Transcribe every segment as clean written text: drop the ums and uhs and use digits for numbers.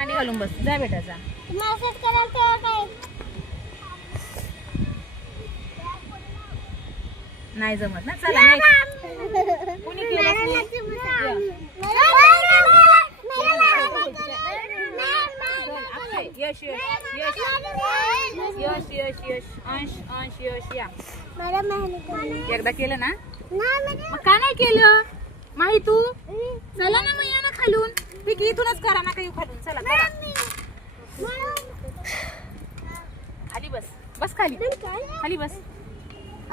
पाणी घालून बस जा बेटा जा. नाही जमत ना. चला कोणी केलं यश यश यश यश यश यश अंश अंश यश या एकदा केलं ना. मग का नाही केलं माही तू. चला ना मग या ना खालून. ठीक इथूनच करा ना काही खालून. चला करा. खाली बस बस खाली खाली बस.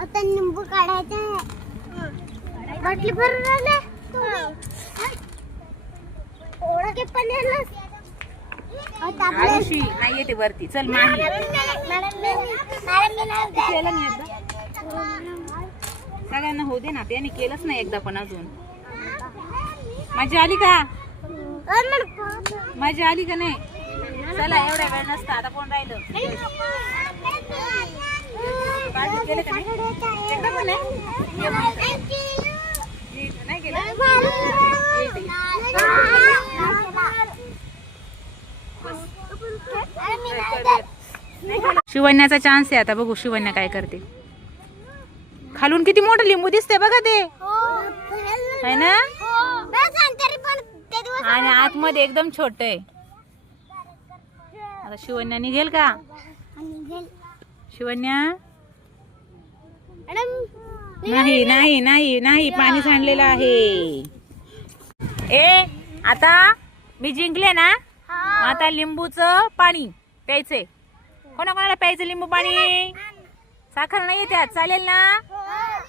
आता निंबू काढायचं आहे. बाटली भरून आले ओळख के पनेला आयुषी नाही येते वरती. चल माही केलं नाही एकदा. सगळ्यांना होऊ दे ना. त्याने केलंच नाही एकदा पण अजून. मजा आली का. मजा आली का नाही. चला एवढ्या वेळ नसता. आता कोण राहिलं केलं का नाही. एकदा पण नाही केलं. शिवण्याचा चान्स आहे आता. बघू शिवण्या काय करते. खालून किती मोठं लिंबू दिसते बघा ते है ना. आणि आतमध्ये एकदम छोट आहे. आता शिवण्या निघेल का. शिवण्या नाही नाही नाही नाही पाणी सांडलेलं आहे. ए आता मी जिंकले ना. आता लिंबूचं पाणी प्यायचंय. कोणाकोणाला प्यायचं लिंबू पाणी. साखर नाही त्यात चालेल ना.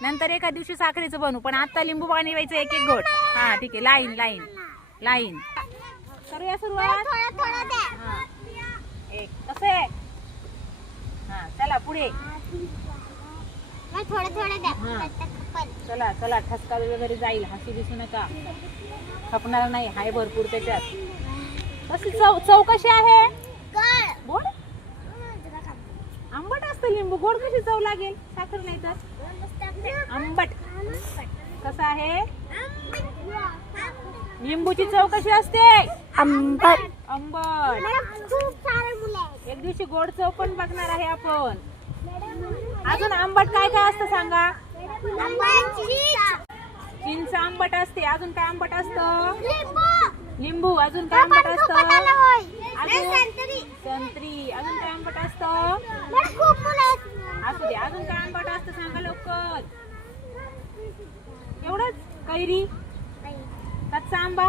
नंतर एका दिवशी साखरेचं बनवू. पण आता लिंबू पाणी प्यायचं एक एक घोट. हा ठीक आहे. लाईन लाईन लाईन करूया सुरुवात. एक कसं आहे. हा चला पुढे. चला चला ठसका वगैरे जाईल. हसी दिसू नका. खपणार नाही. हाय भरपूर त्याच्यात. कशी चव चव कशी आहे. गोड आंबट असतं लिंबू. गोड कशी चव लागेल. साखर नाही तर आंबट. कसं आहे लिंबूची चव कशी असते. आंबट आंबट. एक दिवशी गोड चव पण बघणार आहे आपण. अजून आंबट काय काय असतं सांगा. चिंच आंबट असते. अजून काय आंबट असतं. लिंबू. अजून काय आंबट असतं. संत्री. अजून काय आंबट असतं. असू दे. अजून काय आंबट असतं सांगा लवकर. एवढंच. कैरी. कच्चा आंबा.